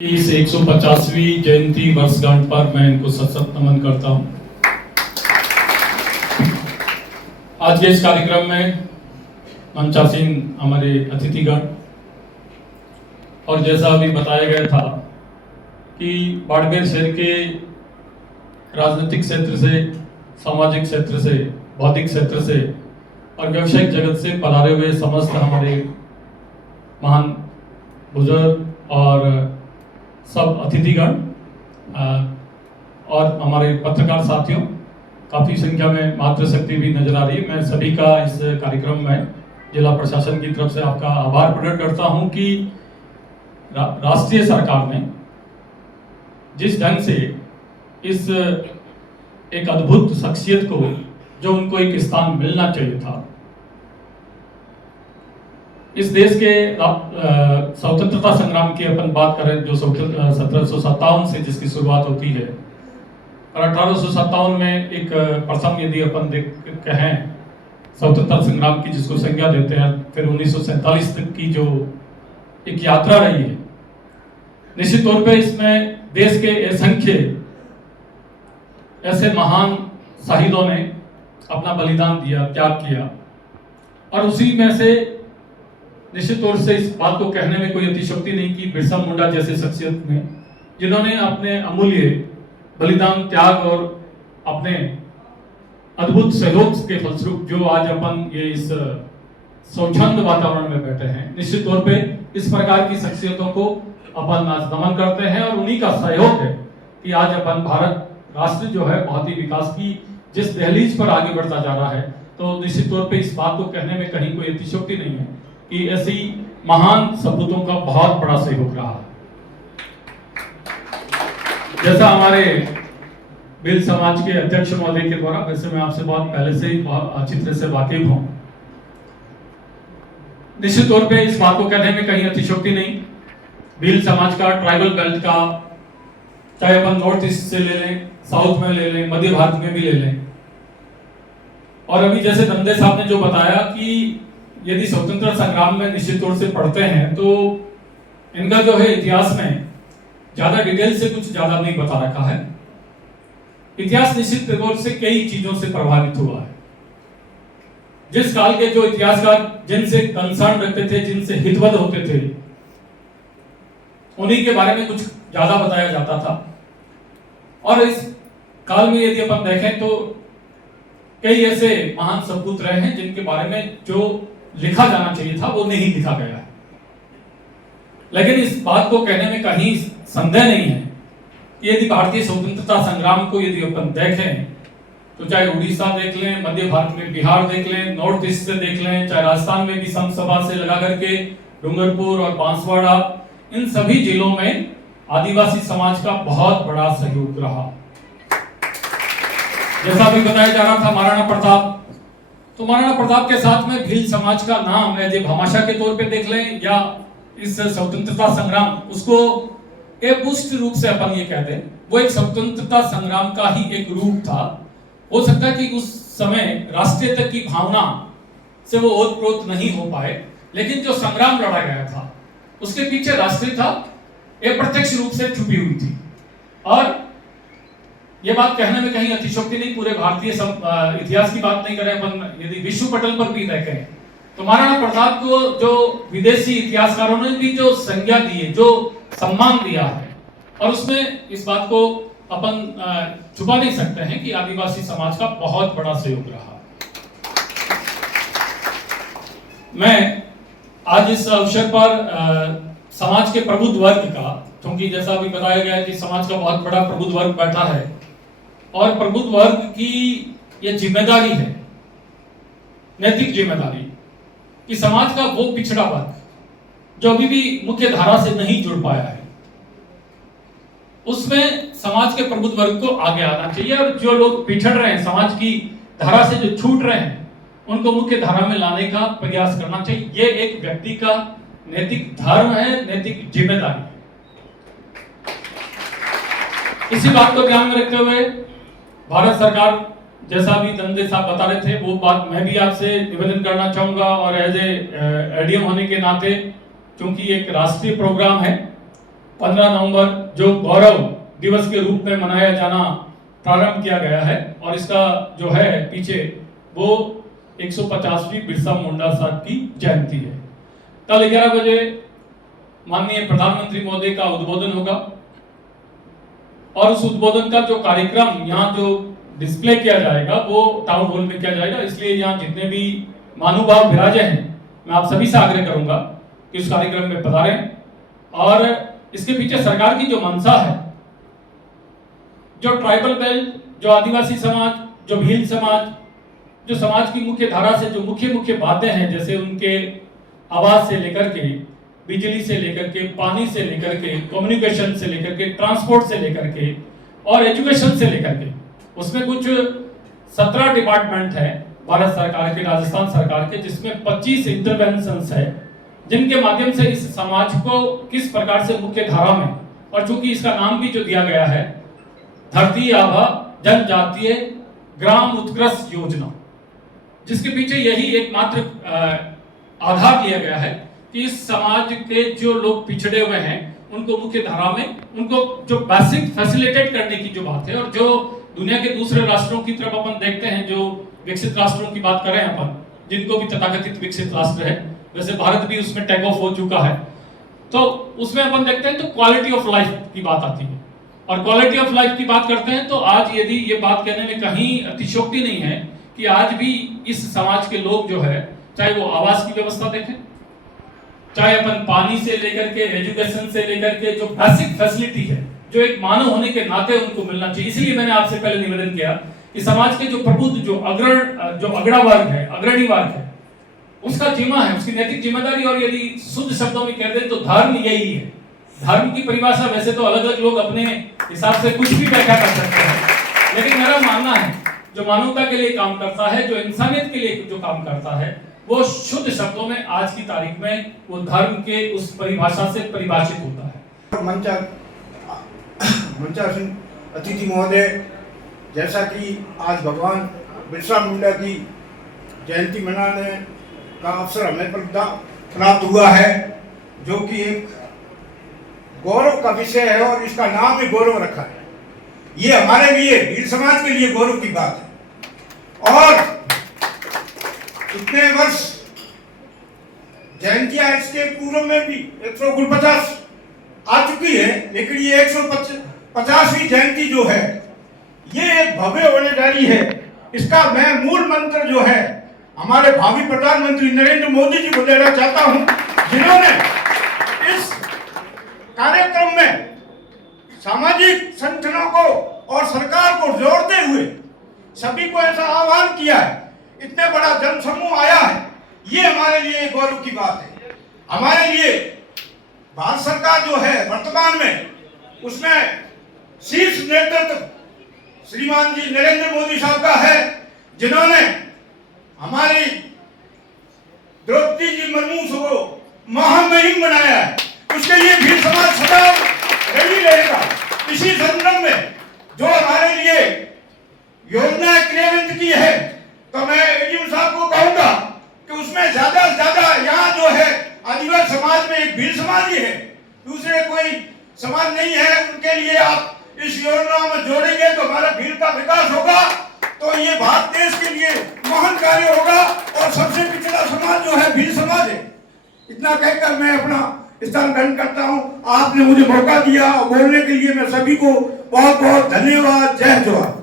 इस 150वीं जयंती वर्षगांठ पर मैं इनको सशक्त नमन करता हूं। आज के इस कार्यक्रम में मंचासीन हमारे अतिथिगण, और जैसा अभी बताया गया था कि बाड़मेर शहर के राजनीतिक क्षेत्र से, सामाजिक क्षेत्र से, बौद्धिक क्षेत्र से और व्यावसायिक जगत से पधारे हुए समस्त हमारे महान बुजुर्ग और सब अतिथिगण और हमारे पत्रकार साथियों, काफ़ी संख्या में मातृशक्ति भी नजर आ रही है। मैं सभी का इस कार्यक्रम में जिला प्रशासन की तरफ से आपका आभार प्रकट करता हूं कि राष्ट्रीय सरकार ने जिस ढंग से इस एक अद्भुत शख्सियत को, जो उनको एक स्थान मिलना चाहिए था, इस देश के स्वतंत्रता संग्राम की अपन बात करें, जो 1757 से जिसकी शुरुआत होती है और 1857 में एक प्रथम यदि अपन कहें स्वतंत्रता संग्राम की जिसको संज्ञा देते हैं, फिर 1947 तक की जो एक यात्रा रही है, निश्चित तौर पे इसमें देश के असंख्य ऐसे महान शहीदों ने अपना बलिदान दिया, त्याग किया, और उसी में से निश्चित तौर से इस बात को कहने में कोई अतिशयोक्ति नहीं कि बिरसा मुंडा जैसे शख्सियत ने, जिन्होंने अपने अमूल्य बलिदान, त्याग और अपने अद्भुत सहयोग के फलस्वरूप जो आज अपन ये इस स्वच्छंद वातावरण में बैठे हैं, निश्चित तौर पे इस प्रकार की शख्सियतों को अपन आज नमन करते हैं और उन्हीं का सहयोग है कि आज अपन भारत राष्ट्र जो है बहुत ही विकास की जिस दहलीज पर आगे बढ़ता जा रहा है। तो निश्चित तौर पे इस बात को कहने में कहीं कोई अतिशयोक्ति नहीं है कि ऐसी महान सपूतों का बहुत बड़ा सहयोग रहा है। जैसा हमारे भील समाज के अध्यक्ष महोदय के द्वारा, वैसे मैं आपसे बहुत पहले से ही बहुत अच्छी तरह से वाकिफ हूं, निश्चित तौर पे इस बात को कहने में कहीं अतिशयोक्ति नहीं। भील समाज का, ट्राइबल बेल्ट का, चाहे अपन नॉर्थ ईस्ट से ले लें, साउथ में ले लें, मध्य भारत में भी ले लें, और अभी जैसे नंदे साहब ने जो बताया कि यदि स्वतंत्रता संग्राम में निश्चित तौर से पढ़ते हैं तो इनका जो है इतिहास में ज्यादा डिटेल से कुछ ज्यादा नहीं बता रखा है। इतिहास निश्चित तौर से कई चीजों से प्रभावित हुआ है। जिस काल के जो इतिहासकार जिनसे कंसर्न रखते थे, जिनसे हितवद होते थे, उन्हीं के बारे में कुछ ज्यादा बताया जाता था। और इस काल में यदि अपन देखें तो कई ऐसे महान सपूत रहे हैं जिनके बारे में जो लिखा जाना चाहिए था वो नहीं लिखा गया है। लेकिन इस बात को कहने में कहीं संदेह नहीं है कि यदि भारतीय स्वतंत्रता संग्राम को यदि अपन देखें तो चाहे उड़ीसा देख लें, मध्य भारत में बिहार देख लें, नॉर्थ ईस्ट से देख लें, चाहे राजस्थान में भी समसभा से लगा करके डूंगरपुर और बांसवाड़ा, इन सभी जिलों में आदिवासी समाज का बहुत बड़ा सहयोग रहा। जैसा भी बताया जा रहा था महाराणा प्रताप, तो महाराणा प्रताप के साथ में भील समाज का नाम है, जो भामाशाह के तौर पे देख लें या इस स्वतंत्रता संग्राम, उसको एक पुष्ट रूप से अपन ये कहते हैं, वो एक स्वतंत्रता संग्राम का ही एक रूप था। हो सकता है कि उस समय राष्ट्रीयता की भावना से वो ओतप्रोत नहीं हो पाए, लेकिन जो संग्राम लड़ा गया था उसके पीछे राष्ट्रीयता एक प्रत्यक्ष रूप से छुपी हुई थी। और ये बात कहने में कहीं अतिशयोक्ति नहीं, पूरे भारतीय इतिहास की बात नहीं करें अपन, यदि विश्व पटल पर भी देखें तो महाराणा प्रताप को जो विदेशी इतिहासकारों ने भी जो संज्ञा दी है, जो सम्मान दिया है, और उसमें इस बात को अपन छुपा नहीं सकते हैं कि आदिवासी समाज का बहुत बड़ा सहयोग रहा। मैं आज इस अवसर पर समाज के प्रबुद्ध वर्ग का, क्योंकि जैसा अभी बताया गया कि समाज का बहुत बड़ा प्रबुद्ध वर्ग बैठा है, और प्रबुद्ध वर्ग की यह जिम्मेदारी है, नैतिक जिम्मेदारी, कि समाज का वो पिछड़ा वर्ग जो अभी भी मुख्य धारा से नहीं जुड़ पाया है, उसमें समाज के प्रबुद्ध वर्ग को आगे आना चाहिए, और जो लोग पिछड़ रहे हैं, समाज की धारा से जो छूट रहे हैं, उनको मुख्य धारा में लाने का प्रयास करना चाहिए। ये एक व्यक्ति का नैतिक धर्म है, नैतिक जिम्मेदारी है। इसी बात को ध्यान में रखते हुए भारत सरकार, जैसा भी नंदे साहब बता रहे थे, वो बात मैं भी आपसे निवेदन करना चाहूंगा, और एज ए एडीएम होने के नाते, क्योंकि एक राष्ट्रीय प्रोग्राम है, 15 नवंबर जो गौरव दिवस के रूप में मनाया जाना प्रारंभ किया गया है, और इसका जो है पीछे वो 150वीं बिरसा मुंडा साहब की जयंती है। कल 11 बजे माननीय प्रधानमंत्री महोदय का उद्बोधन होगा, और उस उद्बोधन का जो कार्यक्रम यहाँ जो डिस्प्ले किया जाएगा वो टाउन हॉल में किया जाएगा। इसलिए यहाँ जितने भी महानुभाव विराजे हैं, मैं आप सभी से आग्रह करूंगा कि उस कार्यक्रम में पधारें। और इसके पीछे सरकार की जो मंशा है, जो ट्राइबल बेल्ट, जो आदिवासी समाज, जो भील समाज, जो समाज की मुख्य धारा से जो मुख्य बातें हैं, जैसे उनके आवाज से लेकर के, बिजली से लेकर के, पानी से लेकर के, कम्युनिकेशन से लेकर के, ट्रांसपोर्ट से लेकर के और एजुकेशन से लेकर के, उसमें कुछ 17 डिपार्टमेंट है भारत सरकार के, राजस्थान सरकार के, जिसमें 25 इंटरवेंशंस है, जिनके माध्यम से इस समाज को किस प्रकार से मुख्य धारा में, और चूंकि इसका नाम भी जो दिया गया है धरती आभा जनजातीय ग्राम उत्कृष्ट योजना, जिसके पीछे यही एकमात्र आधार लिया गया है कि इस समाज के जो लोग पिछड़े हुए हैं उनको मुख्य धारा में, उनको जो बेसिक फैसिलिटेट करने की जो बात है, और जो दुनिया के दूसरे राष्ट्रों की तरफ अपन देखते हैं, जो विकसित राष्ट्रों की बात करें अपन, जिनको भी तथाकथित विकसित राष्ट्र है, वैसे भारत भी उसमें टेक ऑफ हो चुका है, तो उसमें अपन देखते हैं तो क्वालिटी ऑफ लाइफ की बात आती है। और क्वालिटी ऑफ लाइफ की बात करते हैं तो आज यदि ये बात कहने में कहीं अतिशयोक्ति नहीं है कि आज भी इस समाज के लोग जो है, चाहे वो आवास की व्यवस्था देखें, चाहे अपन पानी से लेकर के, एजुकेशन से लेकर के, जो बेसिक फैसिलिटी है जो एक मानव होने के नाते उनको मिलना चाहिए। इसलिए मैंने आपसे पहले निवेदन किया कि समाज के जो प्रबुद्ध, जो अग्रणी वर्ग है, उसका जिम्मा है, उसकी नैतिक जिम्मेदारी, और यदि शुद्ध शब्दों में कह दें तो धर्म यही है। धर्म की परिभाषा वैसे तो अलग अलग लोग अपने हिसाब से कुछ भी व्याख्या कर सकते हैं, लेकिन मेरा मानना है जो मानवता के लिए काम करता है, जो इंसानियत के लिए जो काम करता है, वो शुद्ध शब्दों में आज की तारीख में वो धर्म के उस परिभाषा से परिभाषित होता है। मंचासीन अतिथि महोदय, जैसा कि आज भगवान बिरसा मुंडा की जयंती मनाने का अवसर हमें प्राप्त हुआ है, जो कि एक गौरव का विषय है और इसका नाम ही गौरव रखा है। ये हमारे लिए, भील समाज के लिए गौरव की बात है। और इतने वर्ष जयंतियां इसके पूर्व में भी 149 आ चुकी है, लेकिन ये 150वीं जयंती जो है ये एक भव्य होने जा रही है। इसका मैं मूल मंत्र जो है हमारे भावी प्रधानमंत्री नरेंद्र मोदी जी को देना चाहता हूं, जिन्होंने इस कार्यक्रम में सामाजिक संगठनों को और सरकार को जोड़ते हुए सभी को ऐसा आह्वान किया है, इतने बड़ा जनसमूह आया है, ये हमारे लिए गौरव की बात है। हमारे लिए भारत सरकार जो है वर्तमान में, उसमें शीर्ष नेतृत्व श्रीमान जी नरेंद्र मोदी साहब का है, जिन्होंने हमारी द्रौपदी जी मुर्मू को महामहिम बनाया है। उसके लिए भील समाज सदा रेडी रहेगा। इसी संदर्भ में जो हमारे लिए योजना क्रियान्वित की है, तो मैं एडीएम साहब को कहूंगा कि उसमें ज्यादा से ज्यादा यहाँ जो है आदिवासी समाज में एक भील समाज ही है, दूसरे कोई समाज नहीं है, उनके लिए आप इस योजना में जोड़ेंगे तो हमारा भील का विकास होगा, तो ये भारत देश के लिए महान कार्य होगा। और सबसे पिछड़ा समाज जो है भील समाज है। इतना कहकर मैं अपना स्थान ग्रहण करता हूँ। आपने मुझे मौका दिया और बोलने के लिए मैं सभी को बहुत बहुत धन्यवाद। जय जवाहर।